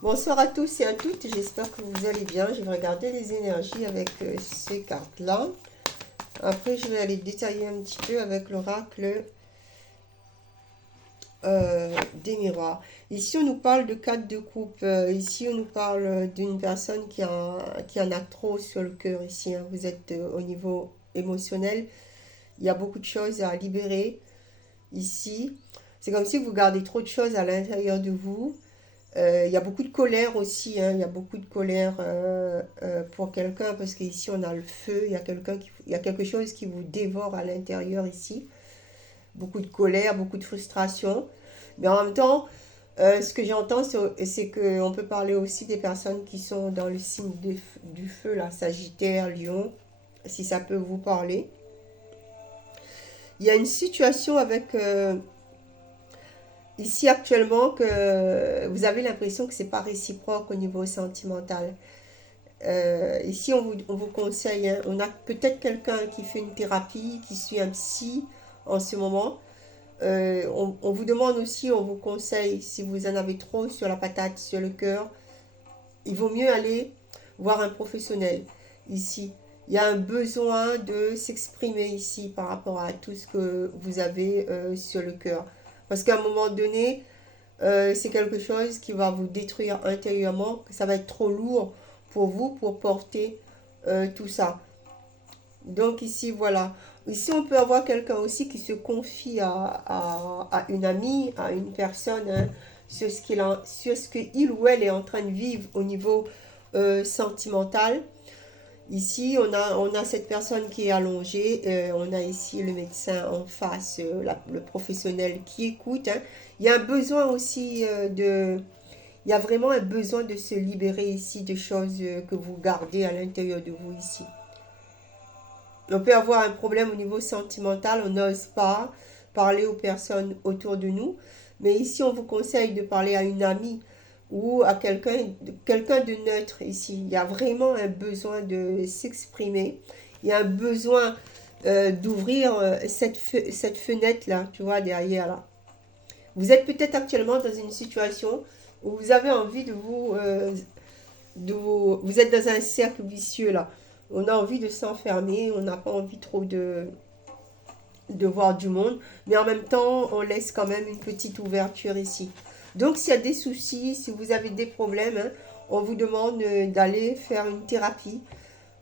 Bonsoir à tous et à toutes, j'espère que vous allez bien. Je vais regarder les énergies avec ces cartes-là. Après, je vais aller détailler un petit peu avec l'oracle des miroirs. Ici, on nous parle de 4 de coupe. Ici, on nous parle d'une personne qui en a trop sur le cœur ici, hein. Vous êtes au niveau émotionnel. Il y a beaucoup de choses à libérer ici. C'est comme si vous gardez trop de choses à l'intérieur de vous. Il y a beaucoup de colère aussi, hein. Il y a beaucoup de colère pour quelqu'un parce qu'ici on a le feu, il y a quelque chose qui vous dévore à l'intérieur ici. Beaucoup de colère, beaucoup de frustration. Mais en même temps, ce que j'entends, c'est qu'on peut parler aussi des personnes qui sont dans le signe du feu, là, Sagittaire, Lion, si ça peut vous parler. Il y a une situation avec ici actuellement que vous avez l'impression que c'est pas réciproque au niveau sentimental. Ici, on vous conseille, hein, on a peut-être quelqu'un qui fait une thérapie, qui suit un psy en ce moment. On vous demande aussi, on vous conseille, si vous en avez trop sur la patate, sur le cœur, il vaut mieux aller voir un professionnel ici. Il y a un besoin de s'exprimer ici par rapport à tout ce que vous avez sur le cœur. Parce qu'à un moment donné, c'est quelque chose qui va vous détruire intérieurement, que ça va être trop lourd pour vous pour porter tout ça. Donc ici, voilà. Ici, on peut avoir quelqu'un aussi qui se confie à une amie, à une personne, hein, sur ce qu'il ou elle est en train de vivre au niveau sentimental. Ici, on a cette personne qui est allongée, on a ici le médecin en face, le professionnel qui écoute, hein. Il y a un besoin aussi il y a vraiment un besoin de se libérer ici de choses que vous gardez à l'intérieur de vous ici. On peut avoir un problème au niveau sentimental, on n'ose pas parler aux personnes autour de nous, mais ici on vous conseille de parler à une amie ou à quelqu'un de neutre ici. Il y a vraiment un besoin de s'exprimer, il y a un besoin d'ouvrir cette fenêtre-là, tu vois, derrière là. Vous êtes peut-être actuellement dans une situation où vous avez envie vous êtes dans un cercle vicieux là. On a envie de s'enfermer, on n'a pas envie trop de voir du monde, mais en même temps, on laisse quand même une petite ouverture ici. Donc, s'il y a des soucis, si vous avez des problèmes, hein, on vous demande d'aller faire une thérapie,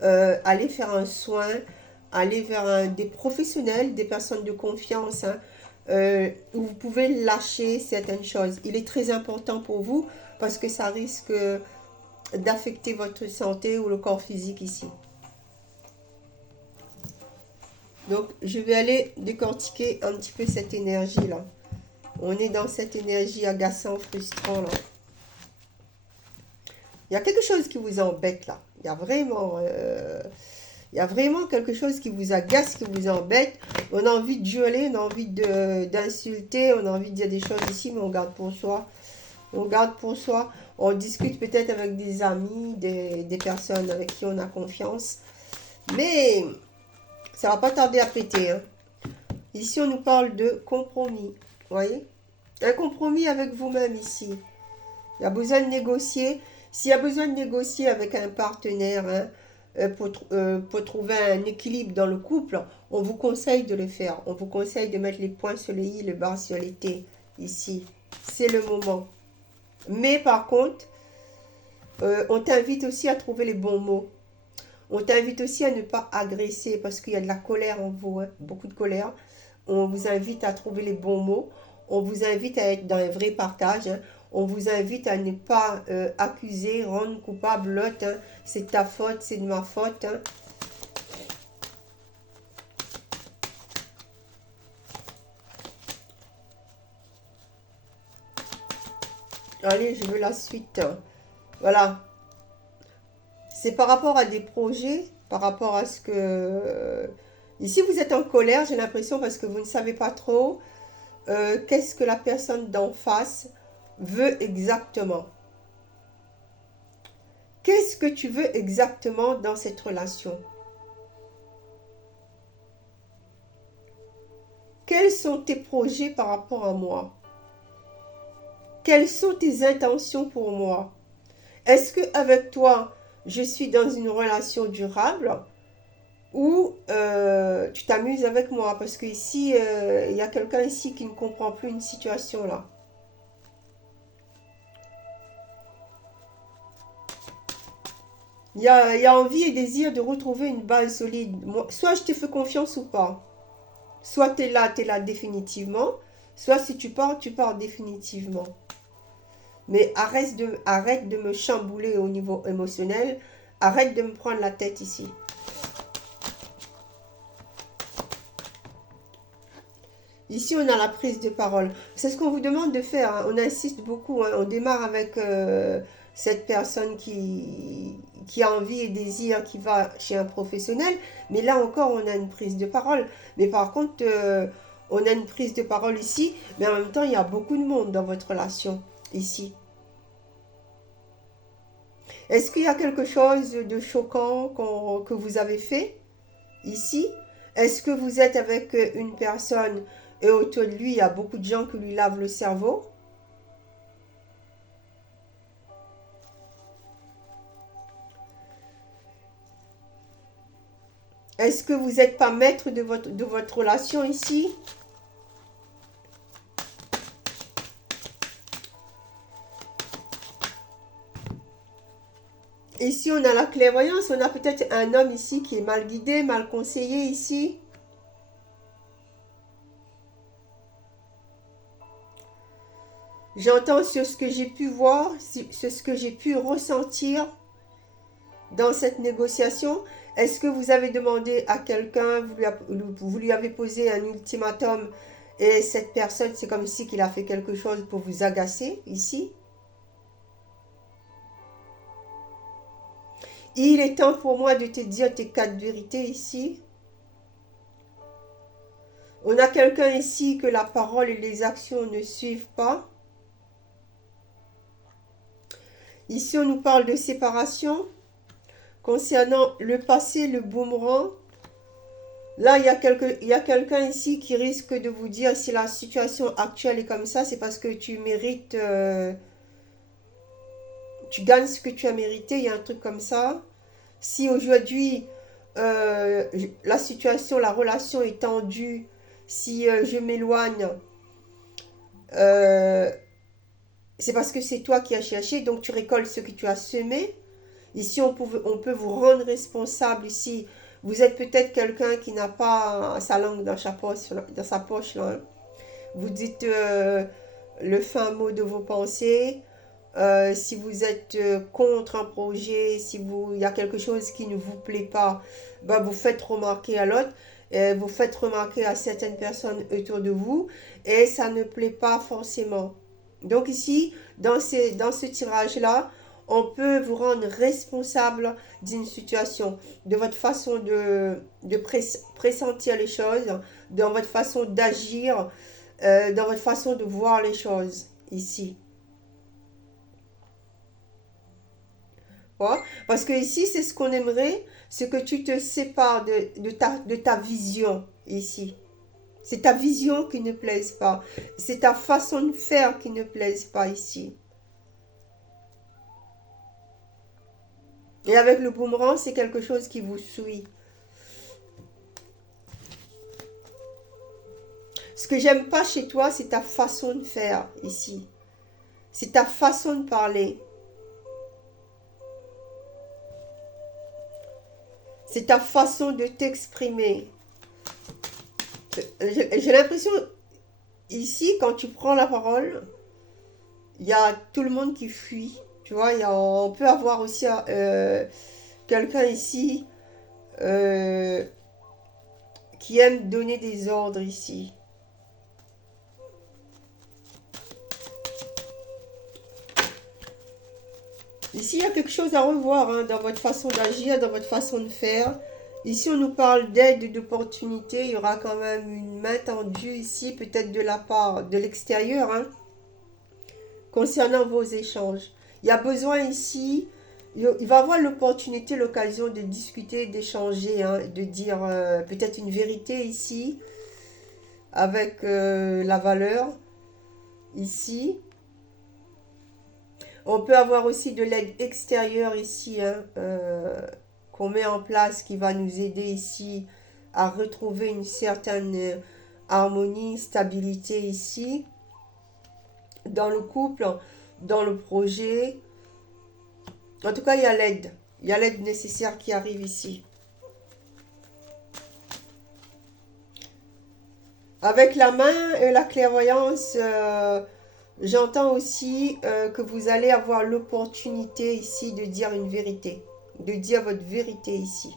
aller faire un soin, aller vers des professionnels, des personnes de confiance, hein, où vous pouvez lâcher certaines choses. Il est très important pour vous parce que ça risque d'affecter votre santé ou le corps physique ici. Donc, je vais aller décortiquer un petit peu cette énergie-là. On est dans cette énergie agaçant, frustrant, là. Il y a quelque chose qui vous embête, là. Il y a vraiment quelque chose qui vous agace, qui vous embête. On a envie de gueuler, on a envie d'insulter, on a envie de dire des choses ici, mais on garde pour soi. On garde pour soi. On discute peut-être avec des amis, des personnes avec qui on a confiance. Mais ça va pas tarder à péter, hein. Ici, on nous parle de compromis. Vous voyez? Un compromis avec vous-même ici. Il y a besoin de négocier. S'il y a besoin de négocier avec un partenaire, hein, pour trouver un équilibre dans le couple, on vous conseille de le faire. On vous conseille de mettre les points sur les i, le barre sur les t. Ici, c'est le moment. Mais par contre, on t'invite aussi à trouver les bons mots. On t'invite aussi à ne pas agresser parce qu'il y a de la colère en vous, hein, beaucoup de colère. On vous invite à trouver les bons mots. On vous invite à être dans un vrai partage, hein. On vous invite à ne pas accuser, rendre coupable l'autre, hein. C'est de ta faute, c'est de ma faute, hein. Allez, je veux la suite, hein. Voilà. C'est par rapport à des projets, par rapport à ce que... Ici, vous êtes en colère, j'ai l'impression, parce que vous ne savez pas trop qu'est-ce que la personne d'en face veut exactement. Qu'est-ce que tu veux exactement dans cette relation? Quels sont tes projets par rapport à moi? Quelles sont tes intentions pour moi? Est-ce que avec toi, je suis dans une relation durable ou tu t'amuses avec moi? Parce que ici, il y a quelqu'un ici qui ne comprend plus une situation là. Il y a envie et désir de retrouver une base solide. Soit je te fais confiance ou pas. Soit tu es là définitivement. Soit si tu pars définitivement. Mais arrête de me chambouler au niveau émotionnel. Arrête de me prendre la tête ici. Ici, on a la prise de parole. C'est ce qu'on vous demande de faire, hein. On insiste beaucoup, hein. On démarre avec cette personne qui a envie et désir, qui va chez un professionnel. Mais là encore, on a une prise de parole. Mais par contre, on a une prise de parole ici. Mais en même temps, il y a beaucoup de monde dans votre relation ici. Est-ce qu'il y a quelque chose de choquant que vous avez fait ici? Est-ce que vous êtes avec une personne et autour de lui, il y a beaucoup de gens qui lui lavent le cerveau? Est-ce que vous n'êtes pas maître de votre relation ici? Ici, on a la clairvoyance. On a peut-être un homme ici qui est mal guidé, mal conseillé ici. J'entends sur ce que j'ai pu voir, sur ce que j'ai pu ressentir dans cette négociation. Est-ce que vous avez demandé à quelqu'un, vous lui avez posé un ultimatum et cette personne, c'est comme si qu'il a fait quelque chose pour vous agacer ici? Il est temps pour moi de te dire tes quatre vérités ici. On a quelqu'un ici que la parole et les actions ne suivent pas. Ici, on nous parle de séparation. Concernant le passé, le boomerang, là, il y a quelqu'un ici qui risque de vous dire si la situation actuelle est comme ça, c'est parce que tu mérites, tu gagnes ce que tu as mérité, il y a un truc comme ça. Si aujourd'hui, la situation, la relation est tendue, si je m'éloigne, euh, c'est parce que c'est toi qui as cherché, donc tu récoltes ce que tu as semé. Ici, on peut vous rendre responsable. Ici, vous êtes peut-être quelqu'un qui n'a pas sa langue dans sa poche là, hein. Vous dites le fin mot de vos pensées. Si vous êtes contre un projet, il y a quelque chose qui ne vous plaît pas, ben vous faites remarquer à l'autre, vous faites remarquer à certaines personnes autour de vous, et ça ne plaît pas forcément. Donc ici, dans ce tirage-là, on peut vous rendre responsable d'une situation, de votre façon de pressentir les choses, dans votre façon d'agir, dans votre façon de voir les choses ici. Ouais. Parce que ici, c'est ce qu'on aimerait, c'est que tu te sépares de ta vision ici. C'est ta vision qui ne plaise pas. C'est ta façon de faire qui ne plaise pas ici. Et avec le boomerang, c'est quelque chose qui vous suit. Ce que j'aime pas chez toi, c'est ta façon de faire ici. C'est ta façon de parler. C'est ta façon de t'exprimer. J'ai l'impression, ici, quand tu prends la parole, il y a tout le monde qui fuit. Tu vois, on peut avoir aussi quelqu'un ici euh, qui aime donner des ordres ici. Ici, il y a quelque chose à revoir hein, dans votre façon d'agir, dans votre façon de faire. Ici, on nous parle d'aide, d'opportunité. Il y aura quand même une main tendue ici, peut-être de la part de l'extérieur, hein, concernant vos échanges. Il y a besoin ici, il va avoir l'opportunité, l'occasion de discuter, d'échanger, hein, de dire peut-être une vérité ici, avec la valeur ici. On peut avoir aussi de l'aide extérieure ici, hein, qu'on met en place, qui va nous aider ici à retrouver une certaine harmonie, stabilité ici, dans le couple, dans le projet. En tout cas, il y a l'aide. Il y a l'aide nécessaire qui arrive ici. Avec la main et la clairvoyance, j'entends aussi que vous allez avoir l'opportunité ici de dire une vérité, de dire votre vérité ici.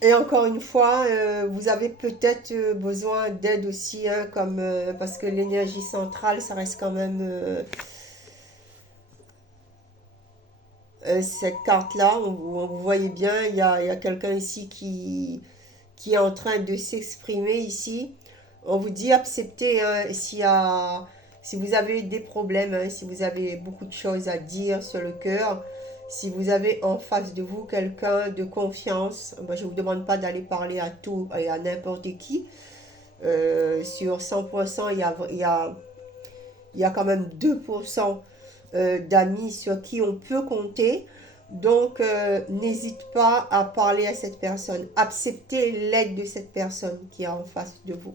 Et encore une fois, vous avez peut-être besoin d'aide aussi, hein, comme, parce que l'énergie centrale, ça reste quand même cette carte-là. Vous voyez bien, il y a quelqu'un ici qui est en train de s'exprimer ici. On vous dit acceptez, hein, si vous avez des problèmes, hein, si vous avez beaucoup de choses à dire sur le cœur, si vous avez en face de vous quelqu'un de confiance, moi, je ne vous demande pas d'aller parler à tout et à n'importe qui. Sur 100%, il y a quand même 2% d'amis sur qui on peut compter. Donc, n'hésite pas à parler à cette personne. Acceptez l'aide de cette personne qui est en face de vous.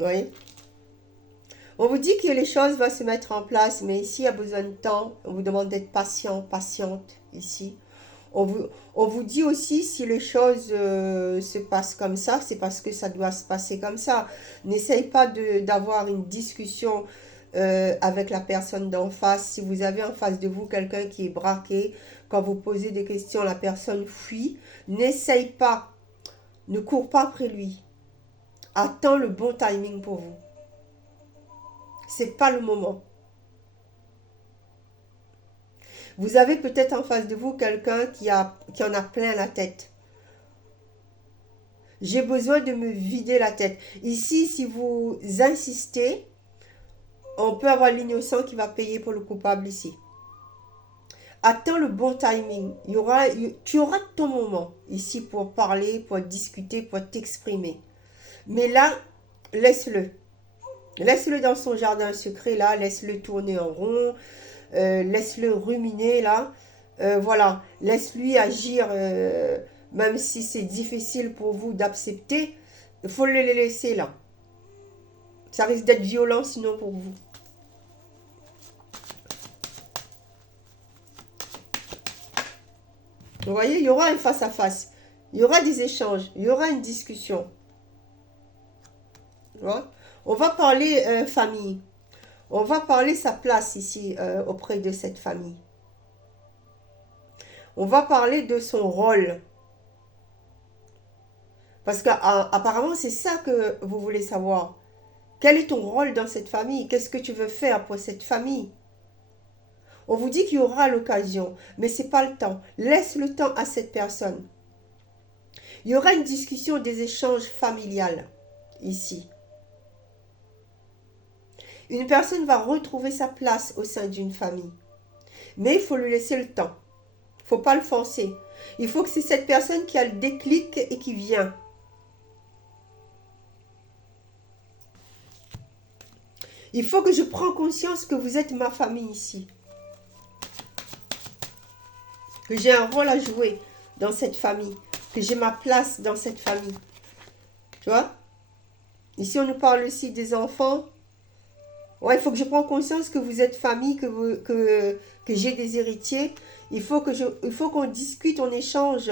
Oui. On vous dit que les choses vont se mettre en place, mais ici, il y a besoin de temps. On vous demande d'être patient, patiente ici. On vous, on vous dit aussi si les choses se passent comme ça, c'est parce que ça doit se passer comme ça. N'essaye pas d'avoir une discussion avec la personne d'en face. Si vous avez en face de vous quelqu'un qui est braqué, quand vous posez des questions, la personne fuit. N'essaye pas, ne cours pas après lui. Attends le bon timing pour vous. C'est pas le moment. Vous avez peut-être en face de vous quelqu'un qui en a plein la tête. J'ai besoin de me vider la tête. Ici, si vous insistez, on peut avoir l'innocent qui va payer pour le coupable ici. Attends le bon timing. Tu auras ton moment ici pour parler, pour discuter, pour t'exprimer. Mais là, laisse-le. Laisse-le dans son jardin secret, là. Laisse-le tourner en rond. Laisse-le ruminer, là. Voilà. Laisse-lui agir, même si c'est difficile pour vous d'accepter. Il faut le laisser, là. Ça risque d'être violent, sinon, pour vous. Vous voyez, il y aura un face-à-face. Il y aura des échanges. Il y aura une discussion. Ouais. On va parler famille. On va parler sa place ici auprès de cette famille. On va parler de son rôle. Parce qu'apparemment, c'est ça que vous voulez savoir. Quel est ton rôle dans cette famille? Qu'est-ce que tu veux faire pour cette famille? On vous dit qu'il y aura l'occasion, mais ce n'est pas le temps. Laisse le temps à cette personne. Il y aura une discussion, des échanges familiales ici. Une personne va retrouver sa place au sein d'une famille. Mais il faut lui laisser le temps. Il ne faut pas le forcer. Il faut que c'est cette personne qui a le déclic et qui vient. Il faut que je prenne conscience que vous êtes ma famille ici. Que j'ai un rôle à jouer dans cette famille. Que j'ai ma place dans cette famille. Tu vois? Ici, on nous parle aussi des enfants. Ouais, il faut que je prenne conscience que vous êtes famille, que j'ai des héritiers. Il faut qu'on discute, on échange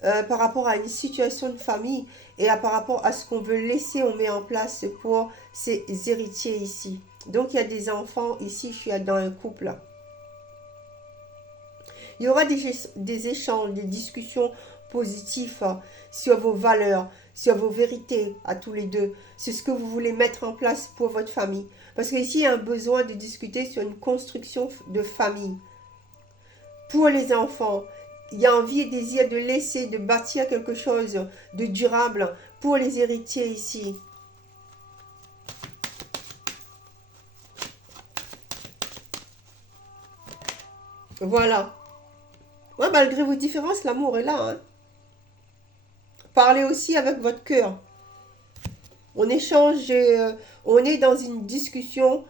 par rapport à une situation de famille et par rapport à ce qu'on veut laisser, on met en place pour ces héritiers ici. Donc, il y a des enfants ici, je suis dans un couple. Il y aura des échanges, des discussions positives sur vos valeurs, sur vos vérités à tous les deux. C'est ce que vous voulez mettre en place pour votre famille. Parce qu'ici, il y a un besoin de discuter sur une construction de famille. Pour les enfants, il y a envie et désir de laisser, de bâtir quelque chose de durable pour les héritiers ici. Voilà. Ouais, malgré vos différences, l'amour est là, hein. Parlez aussi avec votre cœur. On échange, on est dans une discussion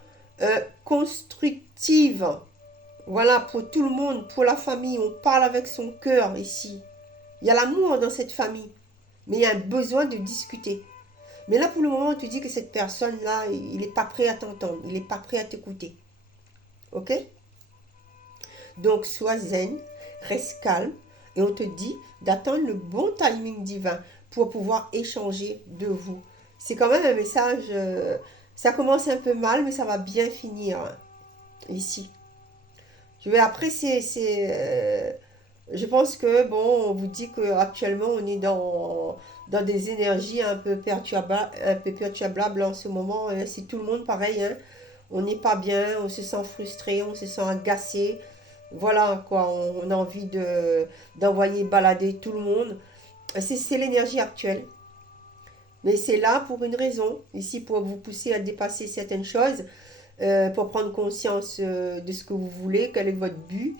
constructive. Voilà, pour tout le monde, pour la famille, on parle avec son cœur ici. Il y a l'amour dans cette famille, mais il y a un besoin de discuter. Mais là, pour le moment, on te dit que cette personne-là, il n'est pas prêt à t'entendre, il n'est pas prêt à t'écouter. Ok? Donc, sois zen, reste calme, et on te dit d'attendre le bon timing divin pour pouvoir échanger de vous. C'est quand même un message, ça commence un peu mal, mais ça va bien finir hein, ici. Après, je pense que, bon, on vous dit qu'actuellement, on est dans des énergies un peu perturbables en ce moment. Hein. C'est tout le monde pareil. Hein. On n'est pas bien, on se sent frustré, on se sent agacé. Voilà, quoi, on a envie d'envoyer balader tout le monde. C'est l'énergie actuelle. Mais c'est là pour une raison. Ici, pour vous pousser à dépasser certaines choses, pour prendre conscience de ce que vous voulez, quel est votre but.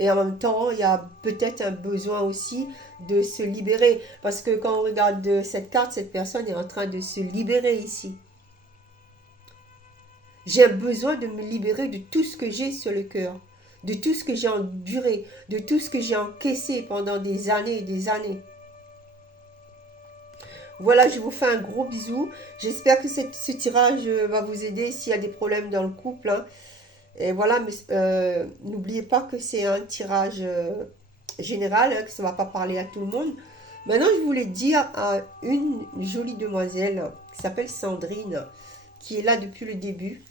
Et en même temps, il y a peut-être un besoin aussi de se libérer. Parce que quand on regarde cette carte, cette personne est en train de se libérer ici. J'ai besoin de me libérer de tout ce que j'ai sur le cœur, de tout ce que j'ai enduré, de tout ce que j'ai encaissé pendant des années et des années. Voilà, je vous fais un gros bisou. J'espère que ce tirage va vous aider s'il y a des problèmes dans le couple. Hein. Et voilà, mais n'oubliez pas que c'est un tirage général, hein, que ça ne va pas parler à tout le monde. Maintenant, je voulais dire à une jolie demoiselle qui s'appelle Sandrine, qui est là depuis le début,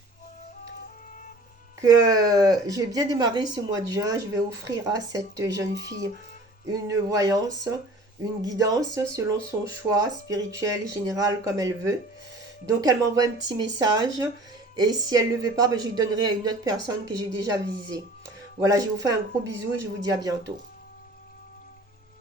que je vais bien démarrer ce mois de juin. Je vais offrir à cette jeune fille une voyance, une guidance selon son choix spirituel, général, comme elle veut. Donc, elle m'envoie un petit message. Et si elle ne le veut pas, ben, je lui donnerai à une autre personne que j'ai déjà visée. Voilà, je vous fais un gros bisou et je vous dis à bientôt.